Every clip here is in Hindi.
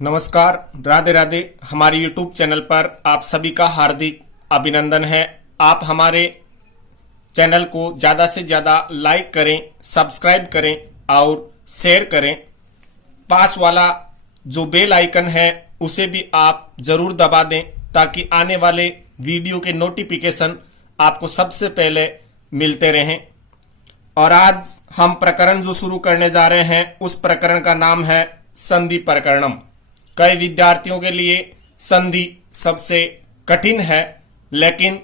नमस्कार, राधे राधे। हमारे YouTube चैनल पर आप सभी का हार्दिक अभिनंदन है। आप हमारे चैनल को ज़्यादा से ज़्यादा लाइक करें, सब्सक्राइब करें और शेयर करें। पास वाला जो बेल आइकन है उसे भी आप ज़रूर दबा दें ताकि आने वाले वीडियो के नोटिफिकेशन आपको सबसे पहले मिलते रहें। और आज हम प्रकरण जो शुरू करने जा रहे हैं उस प्रकरण का नाम है संधि प्रकरणम। कई विद्यार्थियों के लिए संधि सबसे कठिन है, लेकिन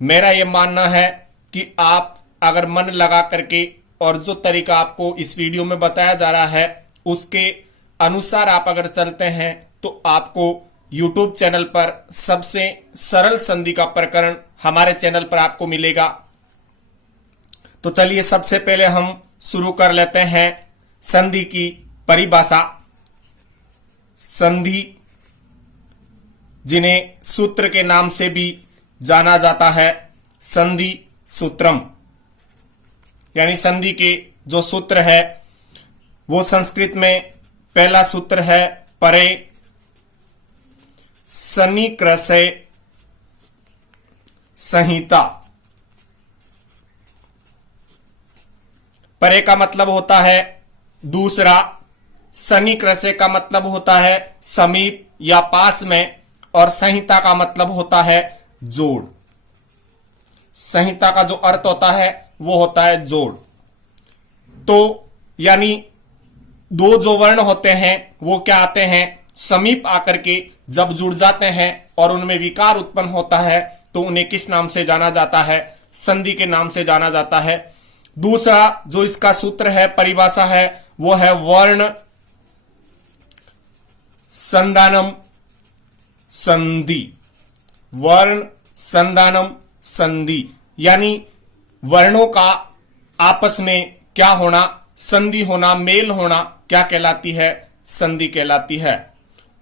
मेरा यह मानना है कि आप अगर मन लगा करके और जो तरीका आपको इस वीडियो में बताया जा रहा है उसके अनुसार आप अगर चलते हैं तो आपको YouTube चैनल पर सबसे सरल संधि का प्रकरण हमारे चैनल पर आपको मिलेगा। तो चलिए सबसे पहले हम शुरू कर लेते हैं संधि की परिभाषा। संधि, जिन्हें सूत्र के नाम से भी जाना जाता है, संधि सूत्रम, यानी संधि के जो सूत्र है वो संस्कृत में पहला सूत्र है परे सन्निकृष्य संहिता। परे का मतलब होता है दूसरा, सन्निकृष्य का मतलब होता है समीप या पास में, और संहिता का मतलब होता है जोड़। संहिता का जो अर्थ होता है वो होता है जोड़। तो यानी दो जो वर्ण होते हैं वो क्या आते हैं, समीप आकर के जब जुड़ जाते हैं और उनमें विकार उत्पन्न होता है तो उन्हें किस नाम से जाना जाता है, संधि के नाम से जाना जाता है। दूसरा जो इसका सूत्र है, परिभाषा है, वो है वर्ण संधानम संधि। वर्ण संधानम संधि यानी वर्णों का आपस में क्या होना, संधि होना, मेल होना, क्या कहलाती है, संधि कहलाती है।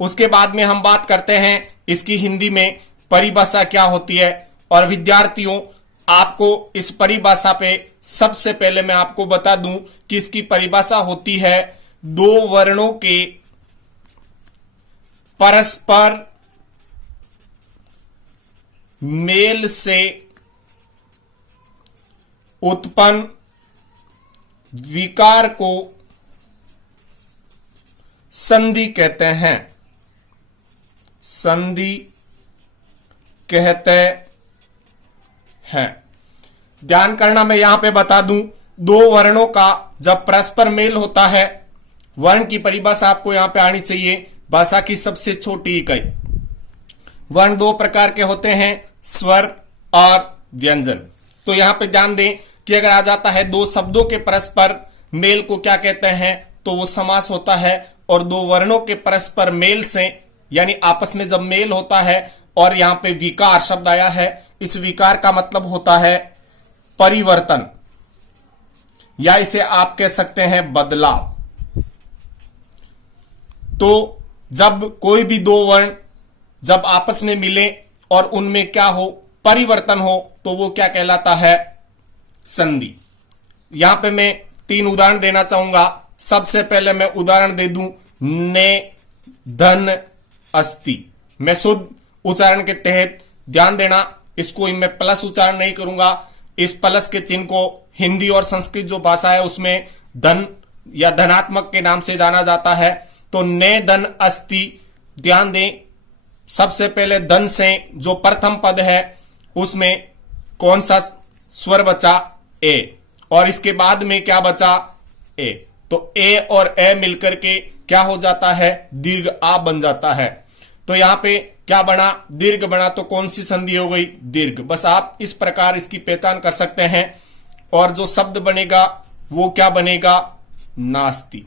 उसके बाद में हम बात करते हैं इसकी हिंदी में परिभाषा क्या होती है। और विद्यार्थियों, आपको इस परिभाषा पे सबसे पहले मैं आपको बता दूं कि इसकी परिभाषा होती है दो वर्णों के परस्पर मेल से उत्पन्न विकार को संधि कहते हैं। संधि कहते हैं। ध्यान करना, मैं यहां पे बता दूं, दो वर्णों का जब परस्पर मेल होता है, वर्ण की परिभाषा आपको यहां पे आनी चाहिए। भाषा की सबसे छोटी इकाई। वर्ण दो प्रकार के होते हैं, स्वर और व्यंजन। तो यहां पे ध्यान दें कि अगर आ जाता है दो शब्दों के परस्पर मेल को क्या कहते हैं, तो वो समास होता है। और दो वर्णों के परस्पर मेल से यानी आपस में जब मेल होता है और यहां पे विकार शब्द आया है, इस विकार का मतलब होता है परिवर्तन, या इसे आप कह सकते हैं बदलाव। तो जब कोई भी दो वर्ण जब आपस में मिले और उनमें क्या हो, परिवर्तन हो, तो वो क्या कहलाता है, संधि। यहां पे मैं तीन उदाहरण देना चाहूंगा। सबसे पहले मैं उदाहरण दे दूं, ने धन अस्ति। मैं शुद्ध उच्चारण के तहत ध्यान देना, इसको मैं प्लस उच्चारण नहीं करूंगा। इस प्लस के चिन्ह को हिंदी और संस्कृत जो भाषा है उसमें धन या धनात्मक के नाम से जाना जाता है। तो ने धन अस्ति, ध्यान दें, सबसे पहले धन से जो प्रथम पद है उसमें कौन सा स्वर बचा, ए, और इसके बाद में क्या बचा, ए। तो ए और ए मिलकर के क्या हो जाता है, दीर्घ आ बन जाता है। तो यहां पे क्या बना, दीर्घ बना। तो कौन सी संधि हो गई, दीर्घ। बस आप इस प्रकार इसकी पहचान कर सकते हैं। और जो शब्द बनेगा वो क्या बनेगा, नास्ति।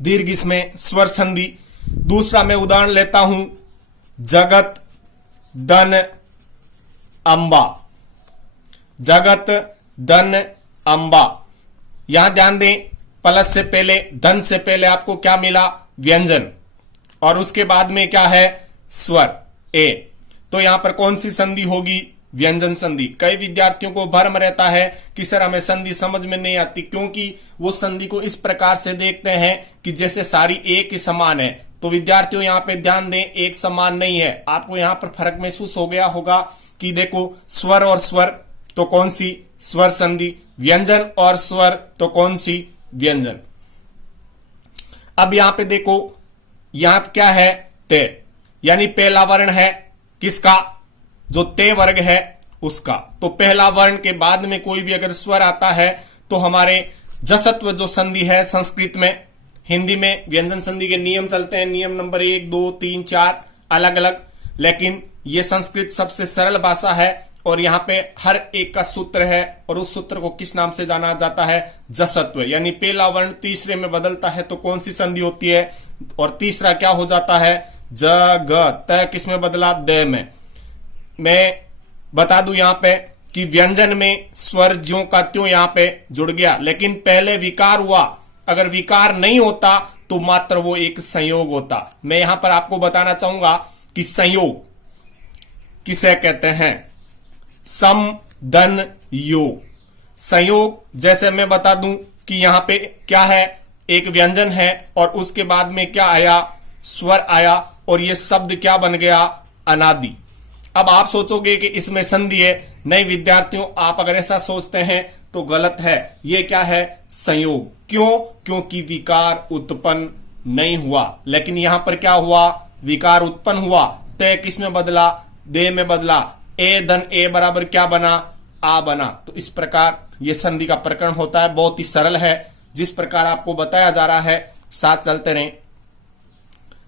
दीर्घ इसमें स्वर संधि। दूसरा मैं उदाहरण लेता हूं, जगत धन अंबा। जगत धन अंबा। यहां ध्यान दें, प्लस से पहले, धन से पहले आपको क्या मिला, व्यंजन, और उसके बाद में क्या है, स्वर, ए। तो यहां पर कौन सी संधि होगी, व्यंजन संधि। कई विद्यार्थियों को भ्रम रहता है कि सर हमें संधि समझ में नहीं आती, क्योंकि वो संधि को इस प्रकार से देखते हैं कि जैसे सारी एक ही समान है, तो विद्यार्थियों यहां पे ध्यान दें, एक समान नहीं है। आपको यहां पर फर्क महसूस हो गया होगा कि देखो स्वर और स्वर तो कौन सी स्वर संधि, व्यंजन और स्वर तो कौन सी व्यंजन। अब यहां पे देखो यहां क्या है, ते, यानी पहला वर्ण है किसका, जो ते वर्ग है उसका। तो पहला वर्ण के बाद में कोई भी अगर स्वर आता है तो हमारे जसत्व जो संधि है संस्कृत में, हिंदी में व्यंजन संधि के नियम चलते हैं, नियम नंबर 1 2 3 4 अलग अलग, लेकिन ये संस्कृत सबसे सरल भाषा है और यहां पे हर एक का सूत्र है और उस सूत्र को किस नाम से जाना जाता है, जसत्व। यानी पहला वर्ण तीसरे में बदलता है तो कौन सी संधि होती है, और तीसरा क्या हो जाता है, ज ग, त किस में बदला, द में। मैं बता दूं यहां पे कि व्यंजन में स्वर ज्यों का त्यों यहां पे जुड़ गया, लेकिन पहले विकार हुआ, अगर विकार नहीं होता तो मात्र वो एक संयोग होता। मैं यहां पर आपको बताना चाहूंगा कि संयोग किसे कहते हैं, सम धन योग। संयोग जैसे मैं बता दूं कि यहां पे क्या है, एक व्यंजन है और उसके बाद में क्या आया, स्वर आया, और ये शब्द क्या बन गया, अनादि। अब आप सोचोगे कि इसमें संधि है, नहीं विद्यार्थियों, आप अगर ऐसा सोचते हैं तो गलत है। ये क्या है, संयोग। क्यों, क्योंकि विकार उत्पन्न नहीं हुआ, लेकिन यहां पर क्या हुआ, विकार उत्पन्न हुआ। तय किस में बदला, दे में बदला, ए धन ए बराबर क्या बना, आ बना। तो इस प्रकार यह संधि का प्रकरण होता है, बहुत ही सरल है, जिस प्रकार आपको बताया जा रहा है साथ चलते रहें।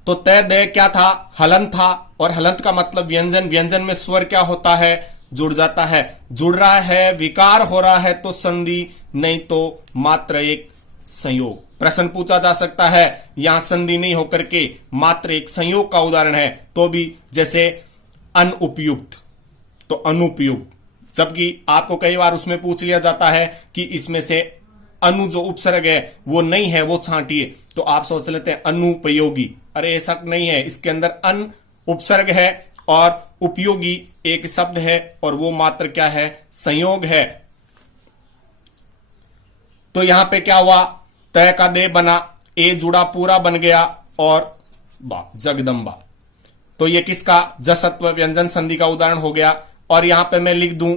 तो तय दे क्या था, हलंत था, और हलंत का मतलब व्यंजन, व्यंजन में स्वर क्या होता है, जुड़ जाता है। जुड़ रहा है, विकार हो रहा है तो संधि, नहीं तो मात्र एक संयोग। प्रश्न पूछा जा सकता है यहां संधि नहीं होकर के मात्र एक संयोग का उदाहरण है तो भी, जैसे अनुपयुक्त तो अनुपयुक्त, जबकि आपको कई बार उसमें पूछ लिया जाता है कि इसमें से अनु जो उपसर्ग है वो नहीं है, वो छांटिए, तो आप सोच लेते हैं अनुपयोगी। अरे ऐसा नहीं है, इसके अंदर अन उपसर्ग है और उपयोगी एक शब्द है और वो मात्र क्या है, संयोग है। तो यहां पे क्या हुआ, तय का दे बना, ए जुड़ा पूरा बन गया और बा, जगदम्बा। तो ये किसका, जसत्व व्यंजन संधि का उदाहरण हो गया। और यहां पे मैं लिख दूं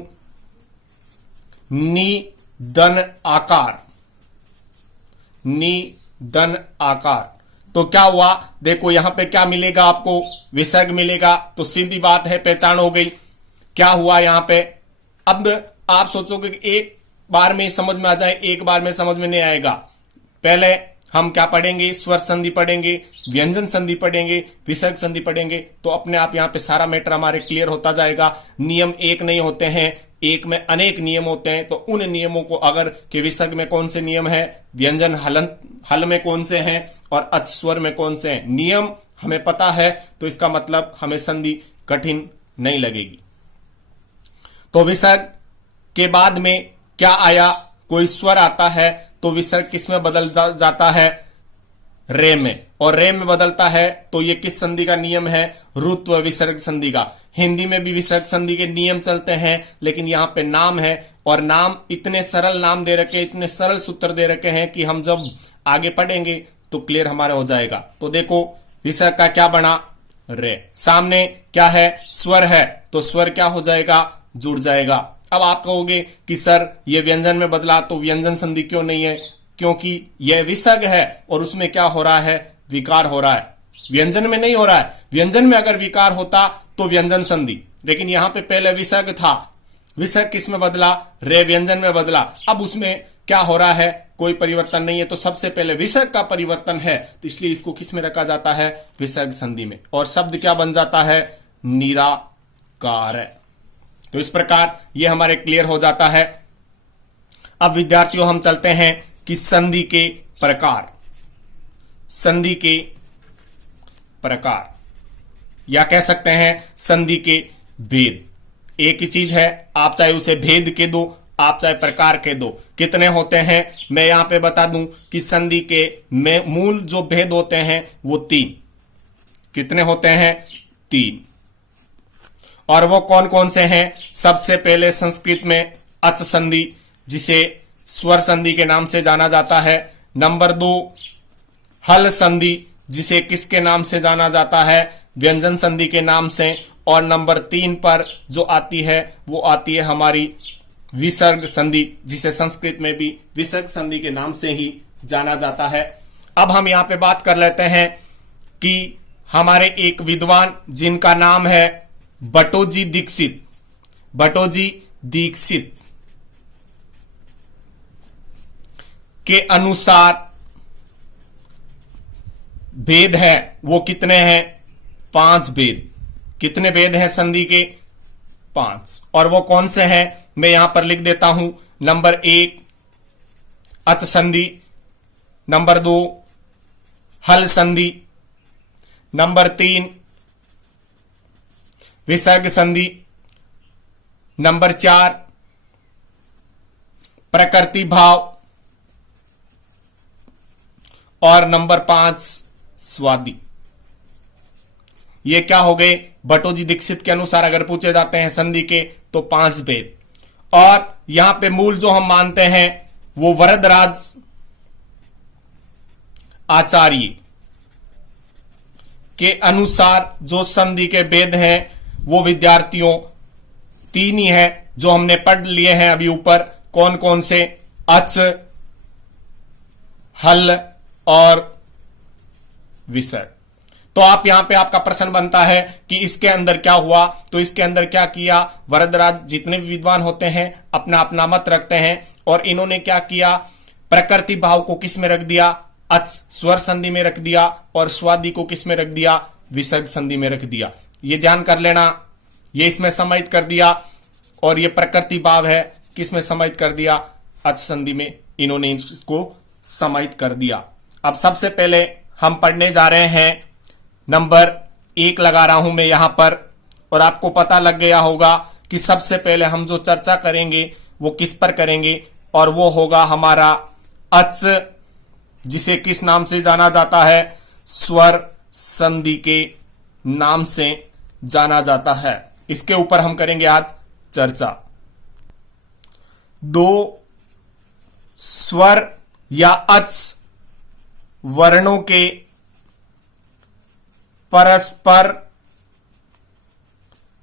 नि दन आकार, नि दन आकार। तो क्या हुआ, देखो यहां पे क्या मिलेगा आपको, विसर्ग मिलेगा, तो सीधी बात है, पहचान हो गई क्या हुआ यहां पे। अब आप सोचोगे कि एक बार में समझ में आ जाए, एक बार में समझ में नहीं आएगा। पहले हम क्या पढ़ेंगे, स्वर संधि पढ़ेंगे, व्यंजन संधि पढ़ेंगे, विसर्ग संधि पढ़ेंगे, तो अपने आप यहां पे सारा मैटर हमारे क्लियर होता जाएगा। नियम एक नहीं होते हैं, एक में अनेक नियम होते हैं। तो उन नियमों को अगर कि विसर्ग में कौन से नियम है, व्यंजन हल में कौन से हैं और अच स्वर में कौन से हैं, नियम हमें पता है, तो इसका मतलब हमें संधि कठिन नहीं लगेगी। तो विसर्ग के बाद में क्या आया, कोई स्वर आता है तो विसर्ग किस में बदल जाता है, रे में, और रे में बदलता है तो ये किस संधि का नियम है, रुत्व विसर्ग संधि का। हिंदी में भी विसर्ग संधि के नियम चलते हैं, लेकिन यहां पे नाम है, और नाम इतने सरल नाम दे रखे, इतने सरल सूत्र दे रखे हैं कि हम जब आगे पढ़ेंगे तो क्लियर हमारा हो जाएगा। तो देखो विसर्ग का क्या बना, रे, सामने क्या है, स्वर है, तो स्वर क्या हो जाएगा, जुड़ जाएगा। अब आप कहोगे कि सर ये व्यंजन में बदला तो व्यंजन संधि क्यों नहीं है, क्योंकि यह विसर्ग है और उसमें क्या हो रहा है, विकार हो रहा है, व्यंजन में नहीं हो रहा है। व्यंजन में अगर विकार होता तो व्यंजन संधि, लेकिन यहां पे पहले विसर्ग था, विसर्ग किस में बदला, रे व्यंजन में बदला। अब उसमें क्या हो रहा है, कोई परिवर्तन नहीं है, तो सबसे पहले विसर्ग का परिवर्तन है, तो इसलिए इसको किस में रखा जाता है, विसर्ग संधि में, और शब्द क्या बन जाता है, निराकार। तो इस प्रकार यह हमारे क्लियर हो जाता है। अब विद्यार्थियों हम चलते हैं कि संधि के प्रकार, संधि के प्रकार, या कह सकते हैं संधि के भेद। एक ही चीज है, आप चाहे उसे भेद के दो, आप चाहे प्रकार के दो। कितने होते हैं, मैं यहां पे बता दूं कि संधि के में मूल जो भेद होते हैं वो 3। कितने होते हैं, 3। और वो कौन कौन से हैं, सबसे पहले संस्कृत में अच संधि, जिसे स्वर संधि के नाम से जाना जाता है। नंबर 2 हल संधि, जिसे किसके नाम से जाना जाता है, व्यंजन संधि के नाम से। और नंबर 3 पर जो आती है वो आती है हमारी विसर्ग संधि, जिसे संस्कृत में भी विसर्ग संधि के नाम से ही जाना जाता है। अब हम यहां पे बात कर लेते हैं कि हमारे एक विद्वान जिनका नाम है बटोजी दीक्षित, बटोजी दीक्षित के अनुसार भेद है वो कितने हैं, 5 भेद। कितने भेद हैं संधि के, 5। और वो कौन से हैं मैं यहां पर लिख देता हूं। नंबर 1 अच संधि, नंबर 2 हल संधि, नंबर 3 विसर्ग संधि, नंबर 4 प्रकृति भाव, और नंबर 5 स्वादी। ये क्या हो गए, बटोजी दीक्षित के अनुसार अगर पूछे जाते हैं संधि के तो 5 भेद। और यहां पे मूल जो हम मानते हैं वो वरदराज आचार्य के अनुसार जो संधि के भेद हैं वो विद्यार्थियों 3 ही है, जो हमने पढ़ लिए हैं अभी ऊपर। कौन कौन से, अच, हल और विसर्ग। तो आप यहां पे आपका प्रश्न बनता है कि इसके अंदर क्या हुआ, तो इसके अंदर क्या किया, वरदराज जितने भी विद्वान होते हैं अपना अपना मत रखते हैं, और इन्होंने क्या किया, प्रकृति भाव को किस में रख दिया, अच स्वर संधि में रख दिया, और स्वादि को किस में रख दिया, विसर्ग संधि में रख दिया। ये ध्यान कर लेना, ये इसमें समाहित कर दिया, और ये प्रकृति भाव है किस में समाहित कर दिया, अच संधि में इन्होंने इसको समाहित कर दिया। अब सबसे पहले हम पढ़ने जा रहे हैं, नंबर 1 लगा रहा हूं मैं यहां पर, और आपको पता लग गया होगा कि सबसे पहले हम जो चर्चा करेंगे वो किस पर करेंगे, और वो होगा हमारा अच, जिसे किस नाम से जाना जाता है, स्वर संधि के नाम से जाना जाता है। इसके ऊपर हम करेंगे आज चर्चा। 2 स्वर या अच वर्णों के परस्पर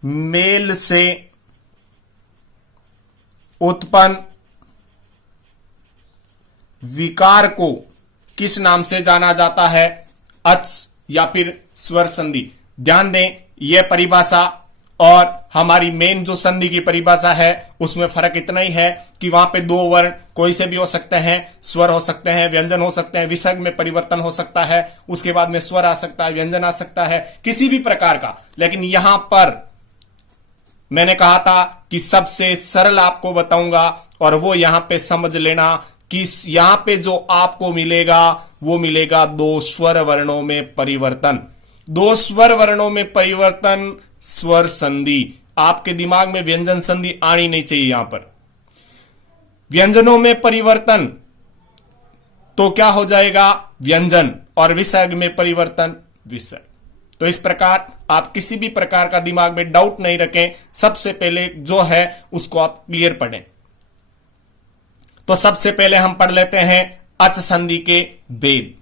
मेल से उत्पन्न विकार को किस नाम से जाना जाता है, अच या फिर स्वर संधि। ध्यान दें, यह परिभाषा और हमारी मेन जो संधि की परिभाषा है उसमें फर्क इतना ही है कि वहां पे 2 वर्ण कोई से भी हो सकते हैं, स्वर हो सकते हैं, व्यंजन हो सकते हैं, विसर्ग में परिवर्तन हो सकता है, उसके बाद में स्वर आ सकता है, व्यंजन आ सकता है, किसी भी प्रकार का। लेकिन यहां पर मैंने कहा था कि सबसे सरल आपको बताऊंगा, और वो यहां पे समझ लेना कि यहां पे जो आपको मिलेगा वो मिलेगा 2 स्वर वर्णों में परिवर्तन। 2 स्वर वर्णों में परिवर्तन, स्वर संधि। आपके दिमाग में व्यंजन संधि आनी नहीं चाहिए। यहां पर व्यंजनों में परिवर्तन तो क्या हो जाएगा, व्यंजन, और विसर्ग में परिवर्तन, विसर्ग। तो इस प्रकार आप किसी भी प्रकार का दिमाग में डाउट नहीं रखें, सबसे पहले जो है उसको आप क्लियर पढ़ें। तो सबसे पहले हम पढ़ लेते हैं अच संधि के भेद।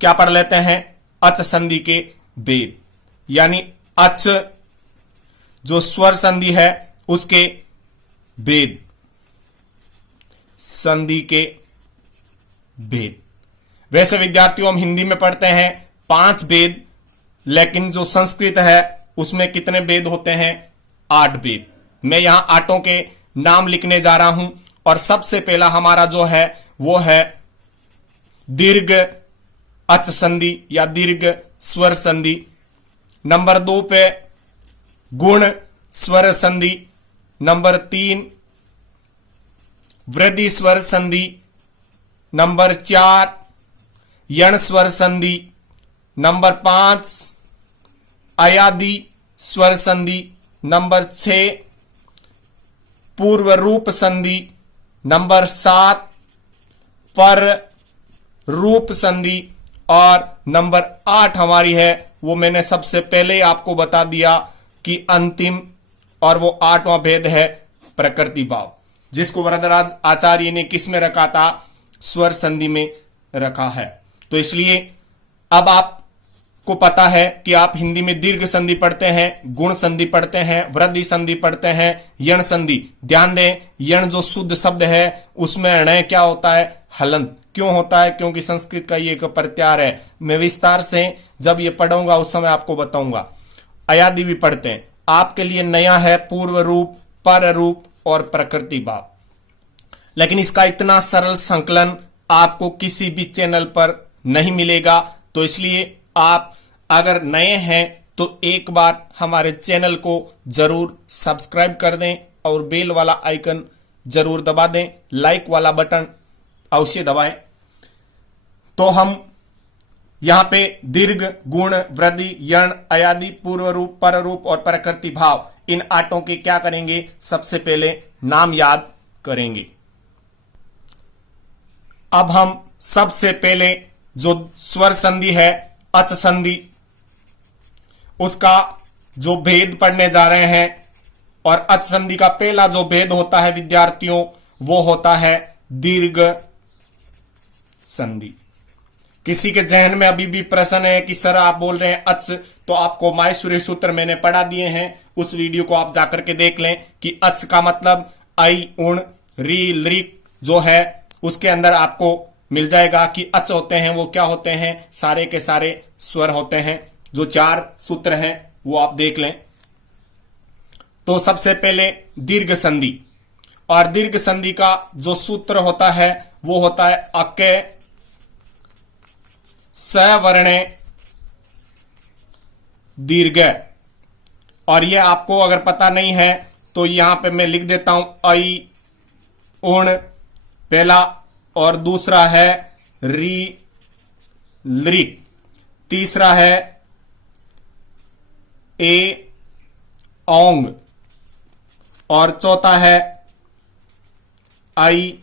क्या पढ़ लेते हैं, अच संधि के भेद, यानी अच जो स्वर संधि है उसके भेद, संधि के भेद। वैसे विद्यार्थियों हम हिंदी में पढ़ते हैं 5 भेद, लेकिन जो संस्कृत है उसमें कितने भेद होते हैं, 8 भेद। मैं यहां 8 के नाम लिखने जा रहा हूं, और सबसे पहला हमारा जो है वो है दीर्घ अच संधि या दीर्घ स्वर संधि। नंबर 2 पे गुण स्वर संधि। नंबर 3 वृद्धि स्वर संधि। नंबर 4 यण स्वर संधि। नंबर 5 अयादि स्वर संधि। नंबर 6 पूर्व रूप संधि। नंबर 7 पर रूप संधि। और नंबर 8 हमारी है वो मैंने सबसे पहले आपको बता दिया कि अंतिम, और वो 8वां भेद है प्रकृति भाव, जिसको वरदराज आचार्य ने किस में रखा था, स्वर संधि में रखा है। तो इसलिए अब आप को पता है कि आप हिंदी में दीर्घ संधि पढ़ते हैं, गुण संधि पढ़ते हैं, वृद्धि संधि पढ़ते हैं, यण संधि। ध्यान दें, यण जो शुद्ध शब्द है उसमें ण क्या होता है? हलंत। क्यों होता है? क्योंकि संस्कृत का ये एक प्रत्यार है। मैं विस्तार से जब ये पढ़ूंगा उस समय आपको बताऊंगा। अयादि भी पढ़ते हैं। आपके लिए नया है पूर्व रूप, पर रूप और प्रकृति भाव, लेकिन इसका इतना सरल संकलन आपको किसी भी चैनल पर नहीं मिलेगा। तो इसलिए आप अगर नए हैं तो एक बार हमारे चैनल को जरूर सब्सक्राइब कर दें और बेल वाला आइकन जरूर दबा दें, लाइक वाला बटन अवश्य दबाएं। तो हम यहां पे दीर्घ, गुण, वृद्धि, यण, अयादि, पूर्व रूप, पर रूप और प्रकृति भाव, इन आठों के क्या करेंगे? सबसे पहले नाम याद करेंगे। अब हम सबसे पहले जो स्वर संधि है, अच संधि, उसका जो भेद पढ़ने जा रहे हैं। और अच संधि का पहला जो भेद होता है विद्यार्थियों, वो होता है दीर्घ संधि। किसी के जहन में अभी भी प्रश्न है कि सर आप बोल रहे हैं अच, तो आपको माहेश्वरी सूत्र मैंने पढ़ा दिए हैं, उस वीडियो को आप जाकर के देख लें कि अच का मतलब आई, उण, री, लृक जो है उसके अंदर आपको मिल जाएगा कि अच होते हैं वो क्या होते हैं? सारे के सारे स्वर होते हैं। जो 4 सूत्र हैं वो आप देख लें। तो सबसे पहले दीर्घ संधि, और दीर्घ संधि का जो सूत्र होता है वो होता है अके सवर्णे दीर्घ। और ये आपको अगर पता नहीं है तो यहां पे मैं लिख देता हूं, आई, उण पहला, और दूसरा है री, लृक, तीसरा है ए, औंग, और चौथा है आई,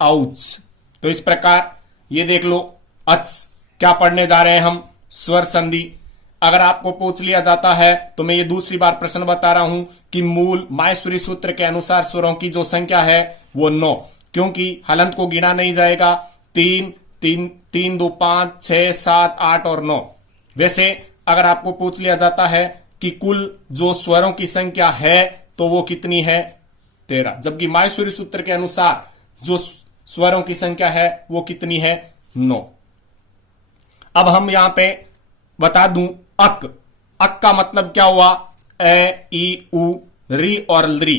औच। तो इस प्रकार ये देख लो, अच क्या पढ़ने जा रहे हैं हम? स्वर संधि। अगर आपको पूछ लिया जाता है तो मैं ये दूसरी बार प्रश्न बता रहा हूं कि मूल माहेश्वरी सूत्र के अनुसार स्वरों की जो संख्या है वो 9, क्योंकि हलंत को गिना नहीं जाएगा। 3, 3, 3, 2, 5, 6, 7, 8 और 9। वैसे अगर आपको पूछ लिया जाता है कि कुल जो स्वरों की संख्या है तो वो कितनी है? 13, जबकि माहेश्वरी सूत्र के अनुसार जो स्वरों की संख्या है वो कितनी है? 9। अब हम यहां पे बता दूं, अक, अक का मतलब क्या हुआ? ए, ई, उ, री और लृ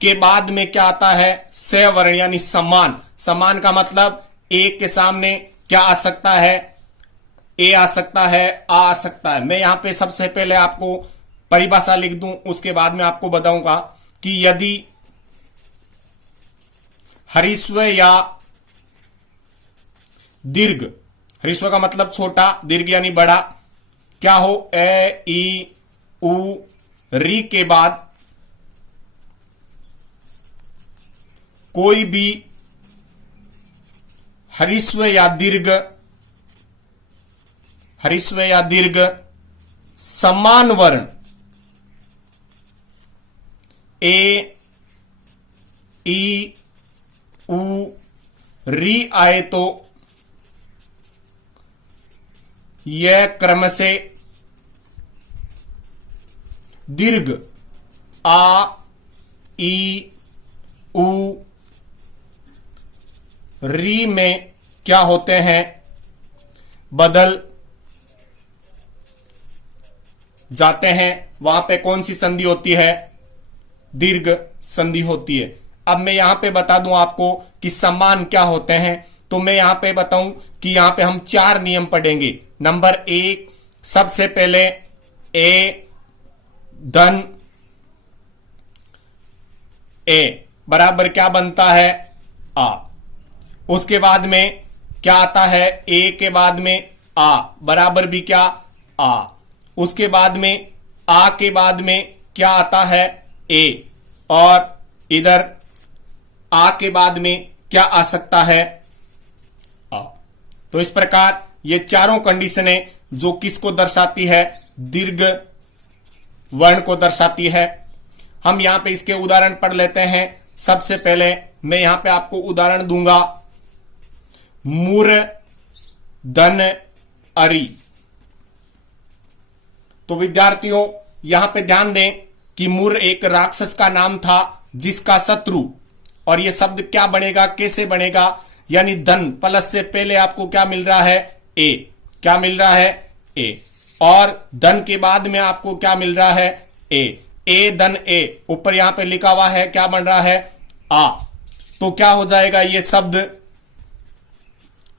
के बाद में क्या आता है? स वर्ण यानी समान। समान का मतलब एक के सामने क्या आ सकता है? ए आ सकता है, आ सकता है। मैं यहां पे सबसे पहले आपको परिभाषा लिख दूं, उसके बाद में आपको बताऊंगा कि यदि हरिस्व या दीर्घ, हरिस्व का मतलब छोटा, दीर्घ यानी बड़ा, क्या हो? ए, ई, उ, री के बाद कोई भी हरिस्व या दीर्घ समान वर्ण ए, ई, उ, री आए तो यह क्रम से दीर्घ आ, ई, उ, री में क्या होते हैं? बदल जाते हैं। वहां पे कौन सी संधि होती है? दीर्घ संधि होती है। अब मैं यहां पे बता दूं आपको कि समान क्या होते हैं। तो मैं यहां पे बताऊं कि यहां पे हम 4 नियम पढ़ेंगे। नंबर 1, सबसे पहले ए, धन ए बराबर क्या बनता है? आ। उसके बाद में क्या आता है? ए के बाद में आ बराबर भी क्या? आ। उसके बाद में आ के बाद में क्या आता है? ए। और इधर आ के बाद में क्या आ सकता है? आ। तो इस प्रकार ये चारों कंडीशनें जो किसको दर्शाती है? दीर्घ वर्ण को दर्शाती है। हम यहां पे इसके उदाहरण पढ़ लेते हैं। सबसे पहले मैं यहां पे आपको उदाहरण दूंगा। मूर, धन, अरी। तो विद्यार्थियों यहां पे ध्यान दें कि मुर एक राक्षस का नाम था जिसका शत्रु, और यह शब्द क्या बनेगा, कैसे बनेगा, यानी धन प्लस से पहले आपको क्या मिल रहा है, ए। क्या मिल रहा है, ए, और धन के बाद में आपको क्या मिल रहा है, ए धन ए, ऊपर यहां पे लिखा हुआ है क्या बन रहा है, आ। तो क्या हो जाएगा ये शब्द,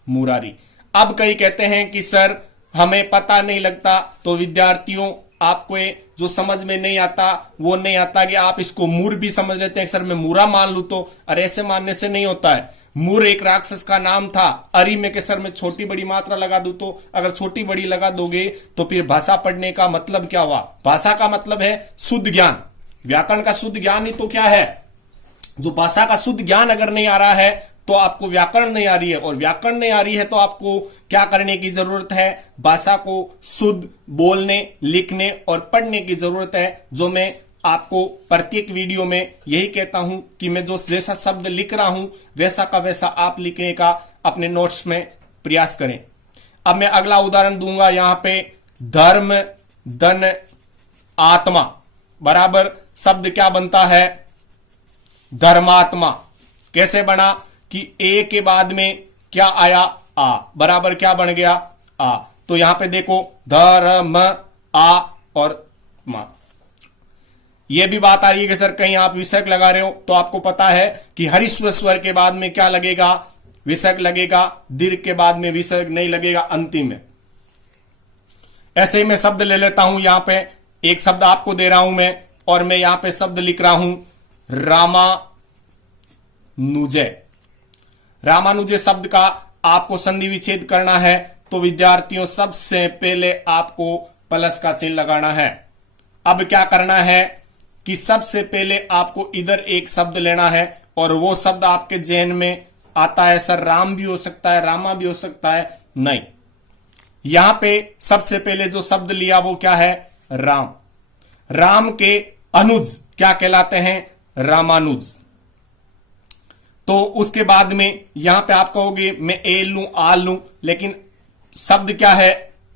मुरारी। अब कई कहते हैं कि सर हमें पता नहीं लगता, तो विद्यार्थियों आपको जो समझ में नहीं आता वो नहीं आता कि आप इसको मूर भी समझ लेते हैं, सर मैं मूरा मान लू तो, अरे ऐसे मानने से नहीं होता है। मूर एक राक्षस का नाम था, अरी में के सर मैं छोटी बड़ी मात्रा लगा दूं तो, अगर छोटी बड़ी लगा दोगे तो फिर भाषा पढ़ने का मतलब क्या हुआ, भाषा का मतलब है शुद्ध ज्ञान, व्याकरण का शुद्ध ज्ञान ही तो क्या है, जो भाषा का शुद्ध ज्ञान अगर नहीं आ रहा है तो आपको व्याकरण नहीं आ रही है, और व्याकरण नहीं आ रही है तो आपको क्या करने की जरूरत है, भाषा को शुद्ध बोलने, लिखने और पढ़ने की जरूरत है, जो मैं आपको प्रत्येक वीडियो में यही कहता हूं कि मैं जो जैसा शब्द लिख रहा हूं वैसा का वैसा आप लिखने का अपने नोट्स में प्रयास करें। अब मैं अगला उदाहरण दूंगा, यहां पे धर्म धन आत्मा बराबर शब्द क्या बनता है, धर्मात्मा। कैसे बना कि ए के बाद में क्या आया, आ, बराबर क्या बन गया, आ। तो यहां पे देखो धर्म आ और मा, यह भी बात आ रही है कि सर कहीं आप विसर्ग लगा रहे हो, तो आपको पता है कि हरिस्व स्वर के बाद में क्या लगेगा, विसर्ग लगेगा, दीर्घ के बाद में विसर्ग नहीं लगेगा अंतिम में। ऐसे ही मैं शब्द ले लेता हूं, यहां पे एक शब्द आपको दे रहा हूं मैं, और मैं यहां पे शब्द लिख रहा हूं रामानुजय। रामानुजय शब्द का आपको संधि विच्छेद करना है, तो विद्यार्थियों सबसे पहले आपको प्लस का चिन्ह लगाना है। अब क्या करना है कि सबसे पहले आपको इधर एक शब्द लेना है, और वो शब्द आपके जहन में आता है, सर राम भी हो सकता है, रामा भी हो सकता है, नहीं, यहां पे सबसे पहले जो शब्द लिया वो क्या है, राम। राम के अनुज क्या कहलाते हैं, रामानुज। तो उसके बाद में यहां पे आप कहोगे मैं ए लूं, आ लूं, लेकिन शब्द क्या है,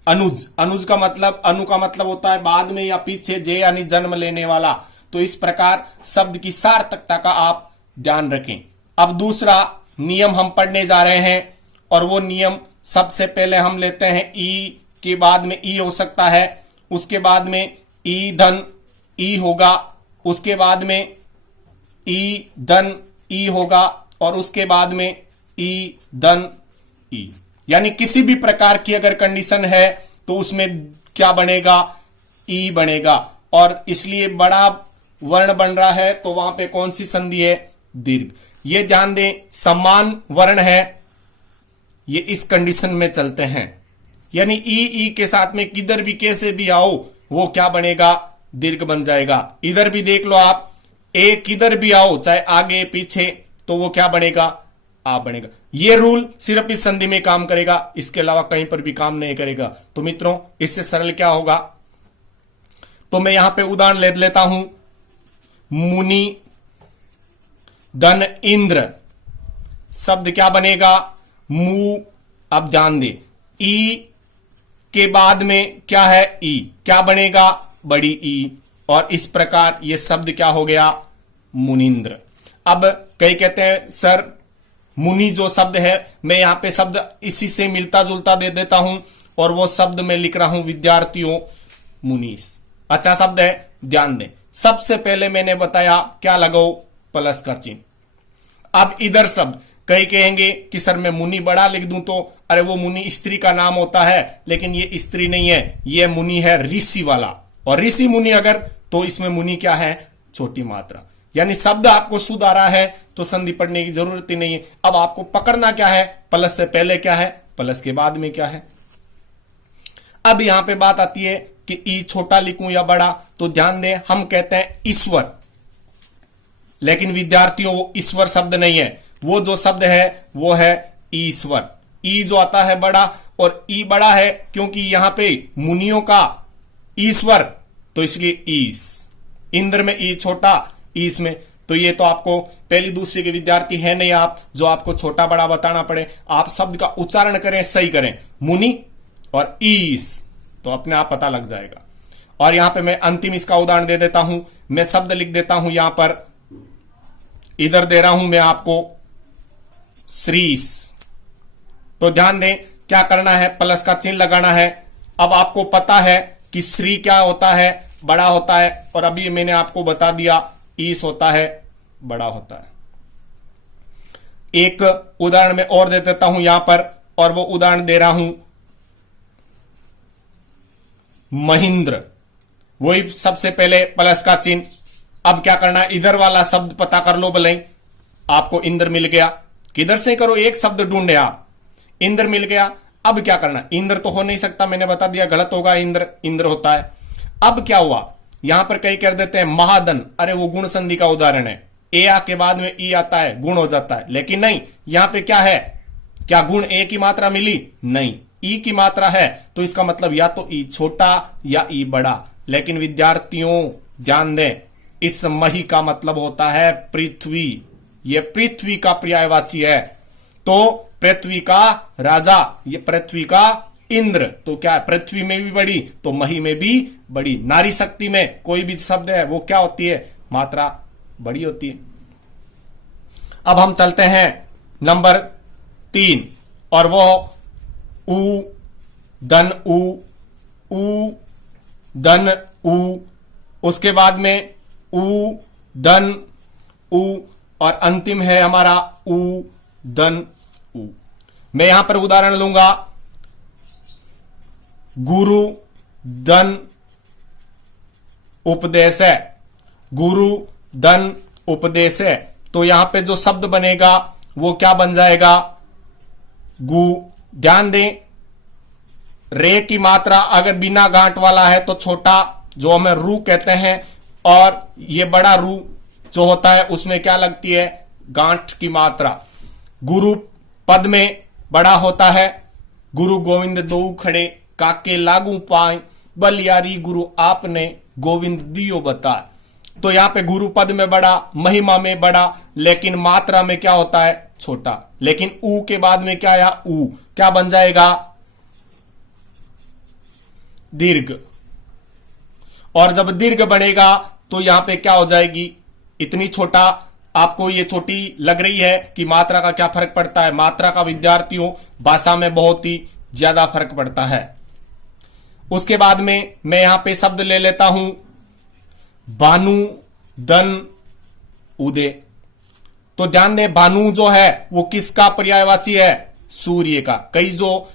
अनुज। अनुज का मतलब, अनु का मतलब होता है बाद में या पीछे, जे यानी जन्म लेने वाला। तो इस प्रकार शब्द की सार्थकता का आप ध्यान रखें। अब दूसरा नियम हम पढ़ने जा रहे हैं, और वो नियम सबसे पहले हम लेते हैं ई के बाद में ई हो सकता है, उसके बाद में ई धन ई होगा, उसके बाद में ई धन ई होगा, और उसके बाद में ई धन ई। यानी किसी भी प्रकार की अगर कंडीशन है तो उसमें क्या बनेगा, ई बनेगा, और इसलिए बड़ा वर्ण बन रहा है तो वहां पे कौन सी संधि है, दीर्घ। ये ध्यान दें, समान वर्ण है, ये इस कंडीशन में चलते हैं, यानी ई के साथ में किधर भी कैसे भी आओ वो क्या बनेगा, दीर्घ बन जाएगा। इधर भी देख लो आप, ए किधर भी आओ चाहे आगे पीछे, तो वो क्या बनेगा, आ बनेगा। ये रूल सिर्फ इस संधि में काम करेगा, इसके अलावा कहीं पर भी काम नहीं करेगा। तो मित्रों इससे सरल क्या होगा, तो मैं यहां पे उदाहरण ले लेता हूं, मुनि धन इंद्र, शब्द क्या बनेगा, मु। अब जान दे, ई के बाद में क्या है, ई, क्या बनेगा, बड़ी ई, और इस प्रकार ये शब्द क्या हो गया, मुनिंद्र। अब कई कहते हैं सर मुनि जो शब्द है, मैं यहां पे शब्द इसी से मिलता जुलता दे देता हूं, और वो शब्द मैं लिख रहा हूं विद्यार्थियों मुनीस। अच्छा शब्द है, ध्यान दें। सबसे पहले मैंने बताया क्या लगाओ, प्लस का चिन्ह। अब इधर शब्द, कई कहेंगे कि सर मैं मुनि बड़ा लिख दूं तो, अरे वो मुनि स्त्री का नाम होता है, लेकिन ये स्त्री नहीं है, ये मुनि है ऋषि वाला, और ऋषि मुनि अगर, तो इसमें मुनि क्या है, छोटी मात्रा। यानी शब्द आपको शुद्ध आ रहा है तो संधि पढ़ने की जरूरत ही नहीं है। अब आपको पकड़ना क्या है, प्लस से पहले क्या है, प्लस के बाद में क्या है। अब यहां पे बात आती है कि ई छोटा लिखूं या बड़ा, तो ध्यान दें हम कहते हैं ईश्वर, लेकिन विद्यार्थियों वो ईश्वर शब्द नहीं है, वो जो शब्द है वो है ईश्वर। ई जो आता है बड़ा, और ई बड़ा है क्योंकि यहां पे मुनियों का ईश्वर, तो इसलिए ईश। इंद्र में ई छोटा, ईश में, तो ये तो आपको पहली दूसरे के विद्यार्थी है नहीं आप, जो आपको छोटा बड़ा बताना पड़े। आप शब्द का उच्चारण करें, सही करें। मुनि और ईस, तो अपने आप पता लग जाएगा। और यहां पे मैं अंतिम इसका उदाहरण दे देता हूं, मैं शब्द लिख देता हूं यहां पर, इधर दे रहा हूं मैं आपको श्रीस। तो ध्यान दें क्या करना है, प्लस का चिन्ह लगाना है। अब आपको पता है कि श्री क्या होता है, बड़ा होता है, और अभी मैंने आपको बता दिया ईस होता है, बड़ा होता है। एक उदाहरण मैं और दे देता हूं यहां पर, और वो उदाहरण दे रहा हूं महेंद्र। वही सबसे पहले प्लस का चिन्ह। अब क्या करना है, इधर वाला शब्द पता कर लो भले, आपको इंद्र मिल गया। किधर से करो, एक शब्द ढूंढे आप, इंद्र मिल गया। अब क्या करना, इंद्र तो हो नहीं सकता, मैंने बता दिया गलत होगा, इंद्र इंद्र होता है। अब क्या हुआ, यहां पर कई कर देते हैं महाधन, अरे वो गुण संधि का उदाहरण है, ए आ के बाद में ई आता है, गुण हो जाता है। लेकिन नहीं, यहां पे क्या है, क्या गुण ए की मात्रा मिली, नहीं, ई की मात्रा है, तो इसका मतलब या तो ई छोटा या ई बड़ा। लेकिन विद्यार्थियों ध्यान दें, इस मही का मतलब होता है पृथ्वी, ये पृथ्वी का पर्यायवाची है। तो पृथ्वी का राजा, ये पृथ्वी का इंद्र, तो क्या है, पृथ्वी में भी बड़ी तो मही में भी बड़ी। नारी शक्ति में कोई भी शब्द है वो क्या होती है, मात्रा बड़ी होती है। अब हम चलते हैं नंबर 3, और वो उ धन उ धन उ, उसके बाद में उ धन उ, और अंतिम है हमारा उ धन उ। मैं यहां पर उदाहरण लूंगा, गुरु धन उपदेश है, गुरु धन उपदेश है। तो यहां पे जो शब्द बनेगा वो क्या बन जाएगा, गु। ध्यान दें, रे की मात्रा अगर बिना गांठ वाला है तो छोटा, जो हमें रू कहते हैं, और ये बड़ा रू जो होता है उसमें क्या लगती है, गांठ की मात्रा। गुरु पद में बड़ा होता है, गुरु गोविंद दो खड़े, काके लागू पाए, बलियारी गुरु आपने गोविंद दियो बताए। तो यहां पे गुरु पद में बड़ा, महिमा में बड़ा, लेकिन मात्रा में क्या होता है, छोटा। लेकिन ऊ के बाद में क्या आया, ऊ क्या बन जाएगा, दीर्घ। और जब दीर्घ बनेगा तो यहां पे क्या हो जाएगी, इतनी छोटा। आपको ये छोटी लग रही है कि मात्रा का क्या फर्क पड़ता है, मात्रा का विद्यार्थियों भाषा में बहुत ही ज्यादा फर्क पड़ता है। उसके बाद में मैं यहां पे शब्द ले लेता हूं भानु धन उदय। तो ध्यान दें, भानु जो है वो किसका पर्यायवाची है, सूर्य का। कई जो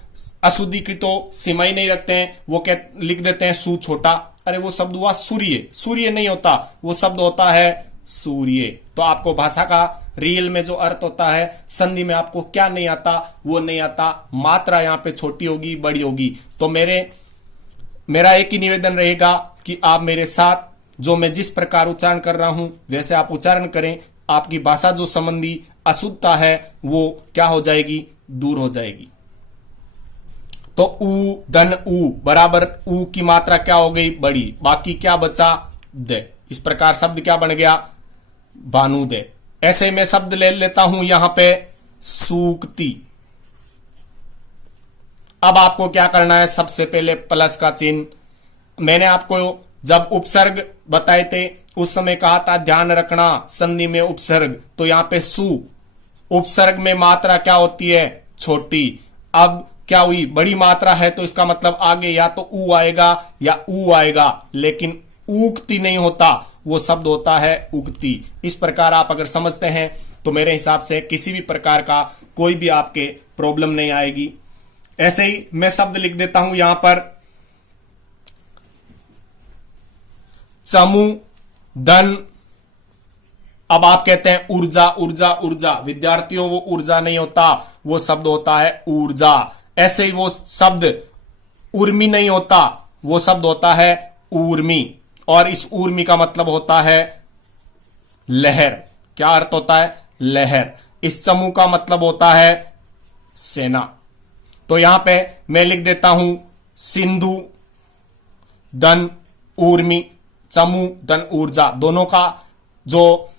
अशुद्धि की तो सीमा ही नहीं रखते हैं, वो क्या लिख देते हैं, सू छोटा। अरे वो शब्द हुआ सूर्य, सूर्य नहीं होता, वो शब्द होता है सूर्य। तो आपको भाषा का रियल में जो अर्थ होता है, संधि में आपको क्या नहीं आता, वो नहीं आता। मात्रा यहां पे छोटी होगी, बड़ी होगी। तो मेरा एक ही निवेदन रहेगा कि आप मेरे साथ जो मैं जिस प्रकार उच्चारण कर रहा हूं वैसे आप उच्चारण करें। आपकी भाषा जो संबंधी अशुद्धता है वो क्या हो जाएगी, दूर हो जाएगी। तो ऊ धन ऊ बराबर ऊ की मात्रा क्या हो गई, बड़ी। बाकी क्या बचा, दे। इस प्रकार शब्द क्या बन गया, भानुदय। ऐसे मैं शब्द ले लेता हूं यहां पे सूक्ति। अब आपको क्या करना है, सबसे पहले प्लस का चिन्ह। मैंने आपको जब उपसर्ग बताए थे उस समय कहा था ध्यान रखना संधि में उपसर्ग, तो यहां पे सु, उपसर्ग में मात्रा क्या होती है, छोटी। अब क्या हुई, बड़ी मात्रा है, तो इसका मतलब आगे या तो ऊ आएगा या ऊ आएगा, लेकिन उक्ति नहीं होता, वो शब्द होता है उक्ति। इस प्रकार आप अगर समझते हैं तो मेरे हिसाब से किसी भी प्रकार का कोई भी आपके प्रॉब्लम नहीं आएगी। ऐसे ही मैं शब्द लिख देता हूं यहां पर चमू धन। अब आप कहते हैं ऊर्जा ऊर्जा ऊर्जा, विद्यार्थियों वो ऊर्जा नहीं होता, वो शब्द होता है ऊर्जा। ऐसे ही वो शब्द उर्मी नहीं होता, वो शब्द होता है ऊर्मी। और इस ऊर्मी का मतलब होता है लहर। क्या अर्थ होता है, लहर। इस समूह का मतलब होता है सेना। तो यहां पे मैं लिख देता हूं सिंधु धन ऊर्मी, समूह धन ऊर्जा, दोनों का जो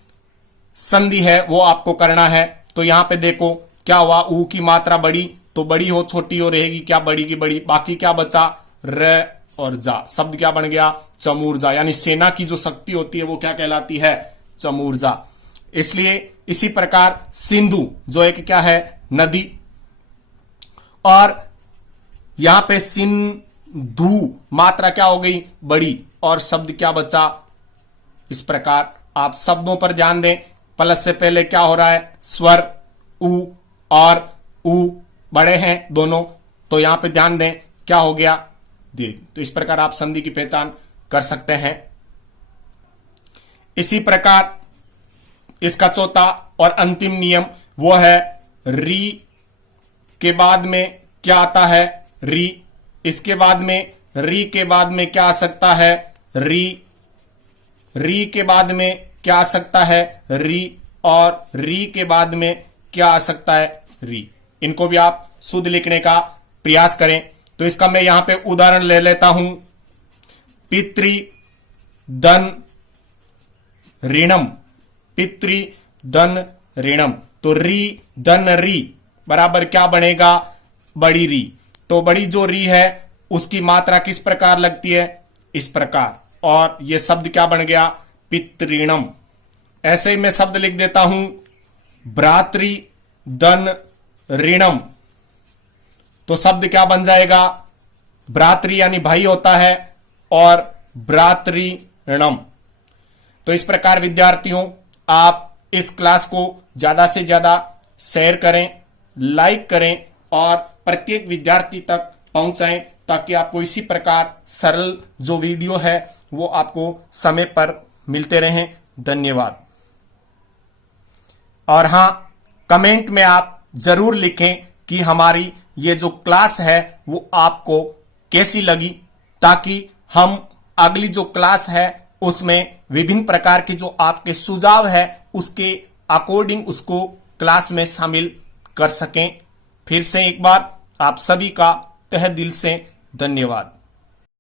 संधि है वो आपको करना है। तो यहां पे देखो क्या हुआ, ऊ की मात्रा बड़ी, तो बड़ी हो छोटी हो रहेगी क्या, बड़ी की बड़ी। बाकी क्या बचा, र और जा। शब्द क्या बन गया, चमूरजा। यानी सेना की जो शक्ति होती है वो क्या कहलाती है, चमूरजा। इसलिए इसी प्रकार सिंधु जो एक क्या है, नदी, और यहां पे सिंधु मात्रा क्या हो गई, बड़ी, और शब्द क्या बचा। इस प्रकार आप शब्दों पर ध्यान दें। प्लस से पहले क्या हो रहा है, स्वर उ, और उ बड़े हैं दोनों, तो यहां पे ध्यान दें क्या हो गया, दीर्घ। तो इस प्रकार आप संधि की पहचान कर सकते हैं। इसी प्रकार इसका चौथा और अंतिम नियम वो है री के बाद में क्या आता है, री। इसके बाद में री के बाद में क्या आ सकता है, री। री के बाद में क्या आ सकता है, री, और री के बाद में क्या आ सकता है, री। इनको भी आप शुद्ध लिखने का प्रयास करें। तो इसका मैं यहां पे उदाहरण ले लेता हूं। पितृ धन ऋणम, पितृ धन ऋणम। तो री धन री बराबर क्या बनेगा, बड़ी री। तो बड़ी जो री है उसकी मात्रा किस प्रकार लगती है, इस प्रकार, और यह शब्द क्या बन गया, पितृणम। ऐसे ही मैं शब्द लिख देता हूं, भ्रातृ धन ऋणम। तो शब्द क्या बन जाएगा, भ्रातृ यानी भाई होता है, और भ्रातृणम। तो इस प्रकार विद्यार्थियों आप इस क्लास को ज्यादा से ज्यादा शेयर करें, लाइक करें, और प्रत्येक विद्यार्थी तक पहुंचाएं, ताकि आपको इसी प्रकार सरल जो वीडियो है वो आपको समय पर मिलते रहें। धन्यवाद। और हां, कमेंट में आप जरूर लिखें कि हमारी ये जो क्लास है वो आपको कैसी लगी, ताकि हम अगली जो क्लास है उसमें विभिन्न प्रकार के जो आपके सुझाव है उसके अकॉर्डिंग उसको क्लास में शामिल कर सकें। फिर से एक बार आप सभी का तहे दिल से धन्यवाद।